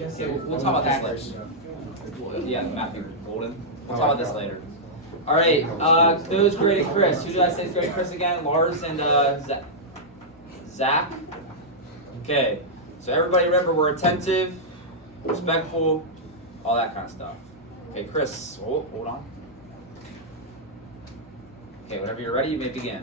Okay, we'll talk about this later. Yeah, Matthew Golden. We'll talk about this later. All right, those Grady Chris. Who did I say is Grady Chris again? Lars and Zach. Okay, so everybody remember we're attentive, respectful, all that kind of stuff. Okay, Chris, hold on. Okay, whenever you're ready, you may begin.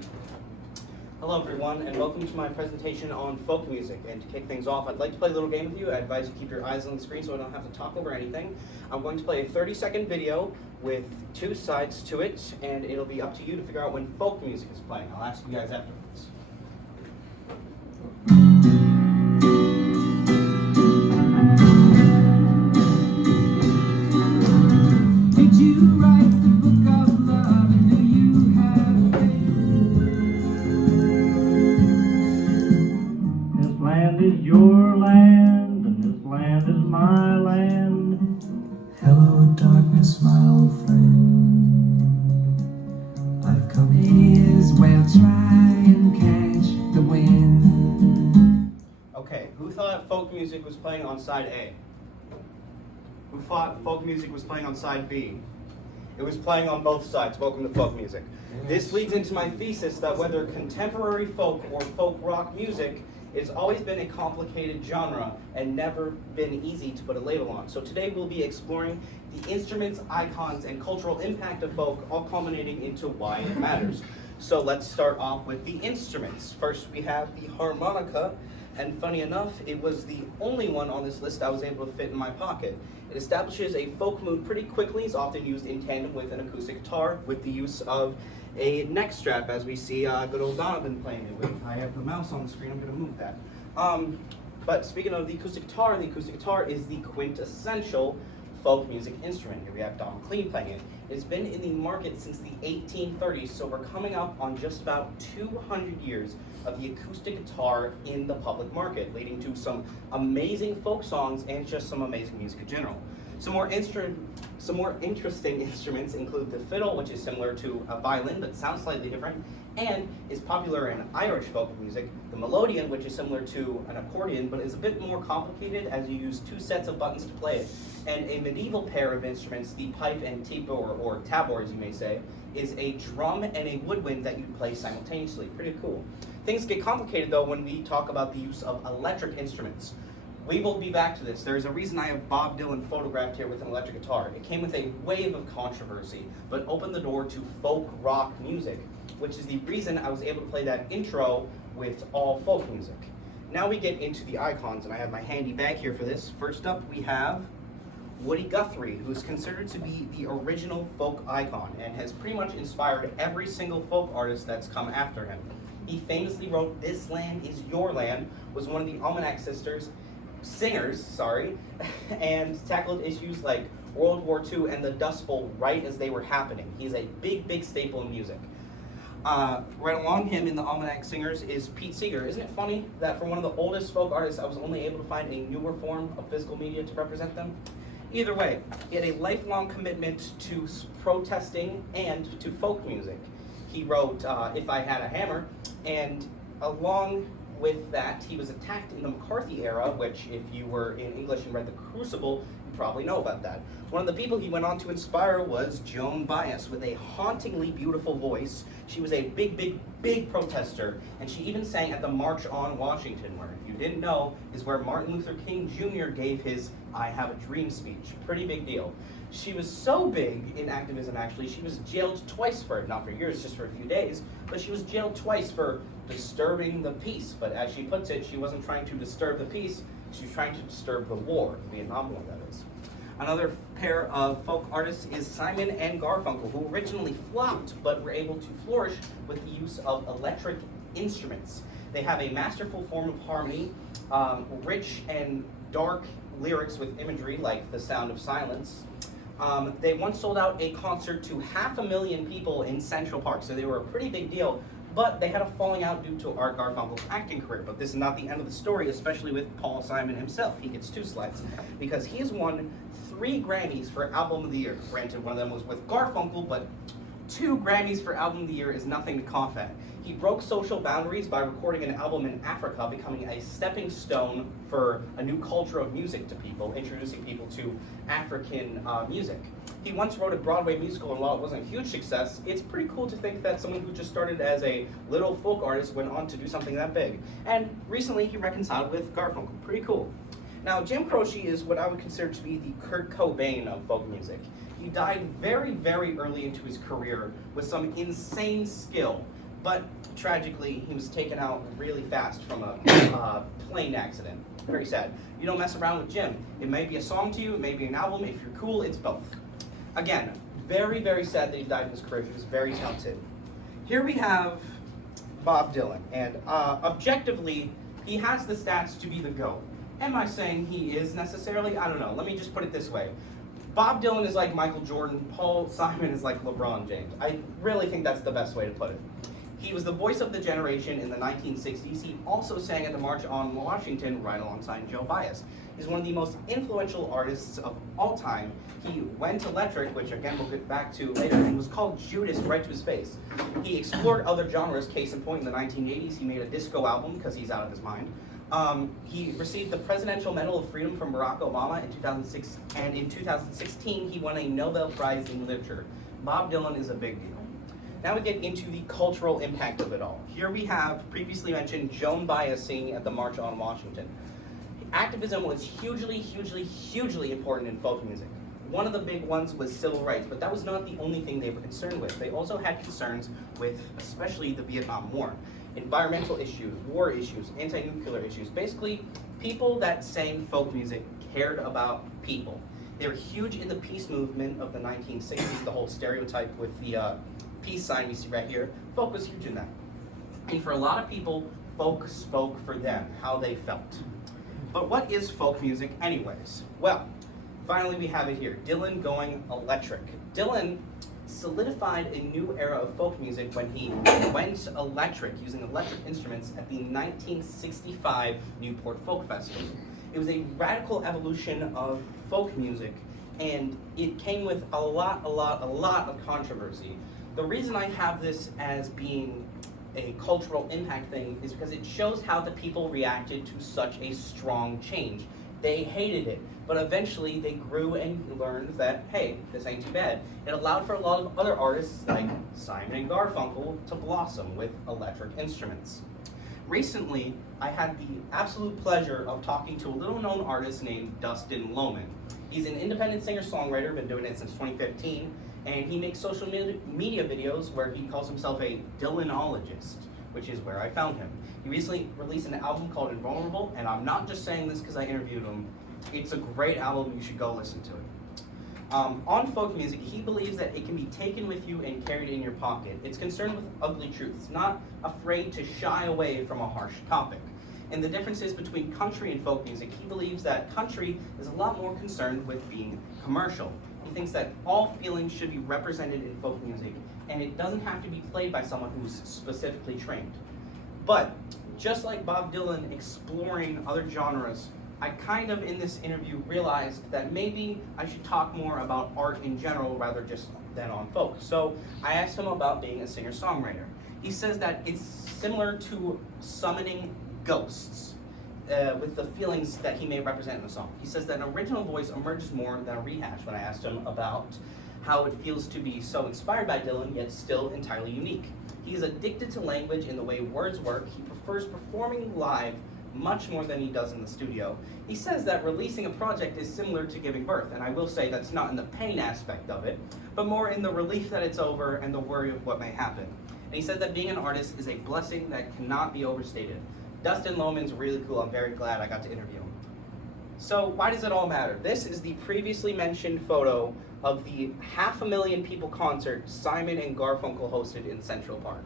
Hello everyone, and welcome to my presentation on folk music. And to kick things off, I'd like to play a little game with you. I advise you keep your eyes on the screen so I don't have to talk over anything. I'm going to play a 30-second video with two sides to it, and it'll be up to you to figure out when folk music is playing. I'll ask you guys afterwards. Did you write the book of love, and do you have faith? This land is your land, and this land is my land. Hello, darkness, my old friend. I've come here's where I'll try and catch the wind. Okay, who thought folk music was playing on side A? Who thought folk music was playing on side B? It was playing on both sides. Welcome to folk music. This leads into my thesis that whether contemporary folk or folk rock music, it's always been a complicated genre and never been easy to put a label on. So today we'll be exploring the instruments, icons, and cultural impact of folk, all culminating into why it matters. So let's start off with the instruments. First we have the harmonica, and funny enough, it was the only one on this list I was able to fit in my pocket. It establishes a folk mood pretty quickly. It's often used in tandem with an acoustic guitar with the use of a neck strap, as we see good old Donovan playing it with. I have the mouse on the screen, I'm going to move that. But speaking of the acoustic guitar is the quintessential folk music instrument. Here we have Don McLean playing it. It's been in the market since the 1830s, so we're coming up on just about 200 years of the acoustic guitar in the public market, leading to some amazing folk songs and just some amazing music in general. Some more interesting instruments include the fiddle, which is similar to a violin but sounds slightly different, and is popular in Irish folk music. The melodeon, which is similar to an accordion but is a bit more complicated as you use two sets of buttons to play it. And a medieval pair of instruments, the pipe and tabor, or tabor as you may say, is a drum and a woodwind that you play simultaneously. Pretty cool. Things get complicated though when we talk about the use of electric instruments. We will be back to this. There's a reason I have Bob Dylan photographed here with an electric guitar. It came with a wave of controversy, but opened the door to folk rock music, which is the reason I was able to play that intro with all folk music. Now we get into the icons, and I have my handy bag here for this. First up, we have Woody Guthrie, who's considered to be the original folk icon and has pretty much inspired every single folk artist that's come after him. He famously wrote "This Land Is Your Land," was one of the Almanac singers, and tackled issues like World War II and the Dust Bowl right as they were happening. He's a big staple in music. Right along him in the Almanac Singers is Pete Seeger. Isn't it funny that for one of the oldest folk artists, I was only able to find a newer form of physical media to represent them? Either way, he had a lifelong commitment to protesting and to folk music. He wrote If I Had a Hammer, and along with that, he was attacked in the McCarthy era, which if you were in English and read The Crucible, you probably know about that. One of the people he went on to inspire was Joan Baez, with a hauntingly beautiful voice. She was a big protester, and she even sang at the March on Washington, where, if you didn't know, is where Martin Luther King Jr. gave his I Have a Dream speech. Pretty big deal. She was so big in activism, actually, she was jailed twice for it, not for years, just for a few days, but she was jailed twice for disturbing the peace. But as she puts it, she wasn't trying to disturb the peace, she was trying to disturb the war, the Vietnam War, that is. Another pair of folk artists is Simon and Garfunkel, who originally flopped, but were able to flourish with the use of electric instruments. They have a masterful form of harmony, rich and dark lyrics with imagery like The Sound of Silence. They once sold out a concert to 500,000 people in Central Park, so they were a pretty big deal, but they had a falling out due to Art Garfunkel's acting career. But this is not the end of the story, especially with Paul Simon himself. He gets 2 slides, because he has won 3 Grammys for Album of the Year. Granted, one of them was with Garfunkel, but 2 Grammys for Album of the Year is nothing to cough at. He broke social boundaries by recording an album in Africa, becoming a stepping stone for a new culture of music to people, introducing people to African music. He once wrote a Broadway musical, and while it wasn't a huge success, it's pretty cool to think that someone who just started as a little folk artist went on to do something that big. And recently he reconciled with Garfunkel. Pretty cool. Now, Jim Croce is what I would consider to be the Kurt Cobain of folk music. He died very, very early into his career with some insane skill, but tragically, he was taken out really fast from a plane accident. Very sad. You don't mess around with Jim. It may be a song to you, it may be an album. If you're cool, it's both. Again, very, very sad that he died in his career. He was very talented. Here we have Bob Dylan, and objectively, he has the stats to be the GOAT. Am I saying he is necessarily? I don't know. Let me just put it this way. Bob Dylan is like Michael Jordan. Paul Simon is like LeBron James. I really think that's the best way to put it. He was the voice of the generation in the 1960s. He also sang at the March on Washington right alongside Joe Baez. He's one of the most influential artists of all time. He went electric, which again we'll get back to later, and was called Judas right to his face. He explored other genres, case in point in the 1980s. He made a disco album because he's out of his mind. He received the Presidential Medal of Freedom from Barack Obama in 2006, and in 2016 he won a Nobel Prize in Literature. Bob Dylan is a big deal. Now we get into the cultural impact of it all. Here we have previously mentioned Joan Baez singing at the March on Washington. Activism was hugely, hugely, hugely important in folk music. One of the big ones was civil rights, but that was not the only thing they were concerned with. They also had concerns with especially the Vietnam War. Environmental issues, war issues, anti-nuclear issues. Basically, people that sang folk music cared about people. They were huge in the peace movement of the 1960s, the whole stereotype with the peace sign you see right here. Folk was huge in that. And for a lot of people, folk spoke for them, how they felt. But what is folk music anyways? Well, finally we have it here, Dylan going electric. Dylan solidified a new era of folk music when he went electric, using electric instruments at the 1965 Newport Folk Festival. It was a radical evolution of folk music, and it came with a lot of controversy. The reason I have this as being a cultural impact thing is because it shows how the people reacted to such a strong change. They hated it, but eventually they grew and learned that, hey, this ain't too bad. It allowed for a lot of other artists like Simon and Garfunkel to blossom with electric instruments. Recently, I had the absolute pleasure of talking to a little-known artist named Dustin Lohman. He's an independent singer-songwriter, been doing it since 2015, and he makes social media videos where he calls himself a Dylanologist, which is where I found him. He recently released an album called Invulnerable, and I'm not just saying this because I interviewed him. It's a great album, you should go listen to it. On folk music, he believes that it can be taken with you and carried in your pocket. It's concerned with ugly truths, not afraid to shy away from a harsh topic. And the differences between country and folk music, he believes that country is a lot more concerned with being commercial. He thinks that all feelings should be represented in folk music, and it doesn't have to be played by someone who's specifically trained. But just like Bob Dylan exploring other genres, I kind of in this interview realized that maybe I should talk more about art in general rather just than on folk. So I asked him about being a singer-songwriter. He says that it's similar to summoning ghosts with the feelings that he may represent in a song. He says that an original voice emerges more than a rehash when I asked him about how it feels to be so inspired by Dylan, yet still entirely unique. He is addicted to language and the way words work. He prefers performing live much more than he does in the studio. He says that releasing a project is similar to giving birth, and I will say that's not in the pain aspect of it, but more in the relief that it's over and the worry of what may happen. And he says that being an artist is a blessing that cannot be overstated. Dustin Lohman's really cool. I'm very glad I got to interview him. So why does it all matter? This is the previously mentioned photo of the 500,000 people concert Simon and Garfunkel hosted in Central Park.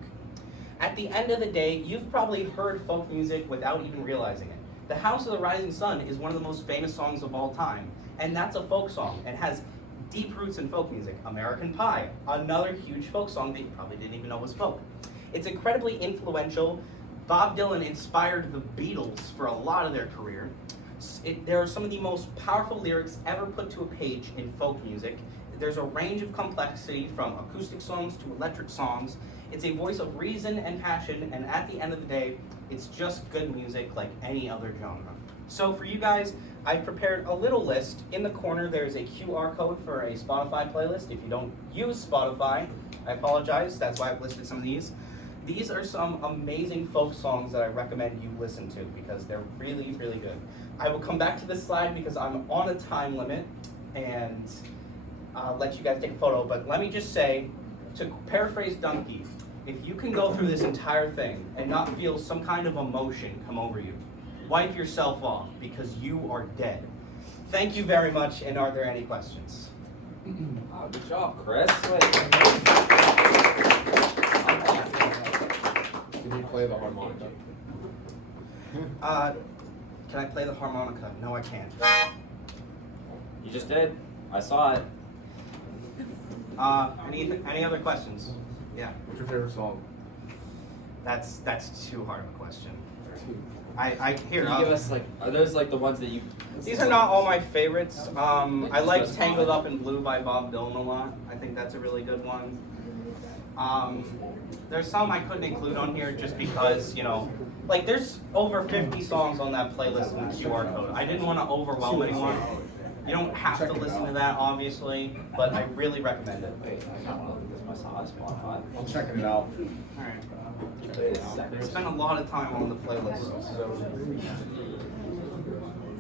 At the end of the day, you've probably heard folk music without even realizing it. The House of the Rising Sun is one of the most famous songs of all time, and that's a folk song. It has deep roots in folk music. American Pie, another huge folk song that you probably didn't even know was folk. It's incredibly influential. Bob Dylan inspired the Beatles for a lot of their career. There are some of the most powerful lyrics ever put to a page in folk music. There's a range of complexity from acoustic songs to electric songs. It's a voice of reason and passion, and at the end of the day, it's just good music like any other genre. So for you guys, I've prepared a little list. In the corner, there's a QR code for a Spotify playlist. If you don't use Spotify, I apologize. That's why I've listed some of these. These are some amazing folk songs that I recommend you listen to because they're really, really good. I will come back to this slide because I'm on a time limit and I'll let you guys take a photo. But let me just say, to paraphrase Dunkey, if you can go through this entire thing and not feel some kind of emotion come over you, wipe yourself off because you are dead. Thank you very much, and are there any questions? Oh, good job, Chris. Wait. Can you play the harmonica? Can I play the harmonica? No, I can't. You just did. I saw it. Any other questions? Yeah, What's your favorite song? that's too hard of a question. Can you give us like, are those like the ones that you? These are not all my favorites. I like Tangled Up in Blue by Bob Dylan a lot. I think that's a really good one. There's some I couldn't include on here just because, you know, like there's over 50 songs on that playlist in the QR code. I didn't want to overwhelm anyone. You don't have to listen to that, obviously, but I really recommend it. Wait, I got one. I saw Spotify. I'm checking it out. Alright. I spent a lot of time on the playlist, so.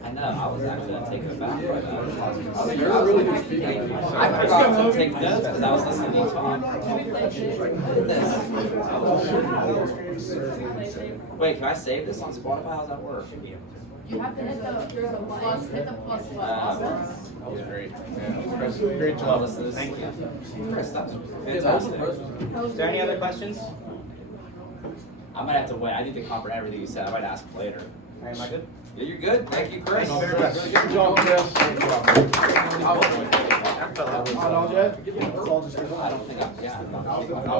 I know. I was actually gonna take it back. You're a really good speaker. I forgot to take notes because I was listening to you talk. Wait, can I save this on Spotify? How's that work? You have to hit the plus, hit the plus button. That was great. Yeah, Chris, great Oh, job. listen to this. Thank you. Chris, that's fantastic. Is there any other questions? I might have to wait. I need to comprehend everything you said. I might ask later. Alright, am I good? Yeah, you're good. Thank you, Chris. Thank you very much. Good job, Chris. Good job. I That's all, Jed? That's all just don't think I'm. Yeah.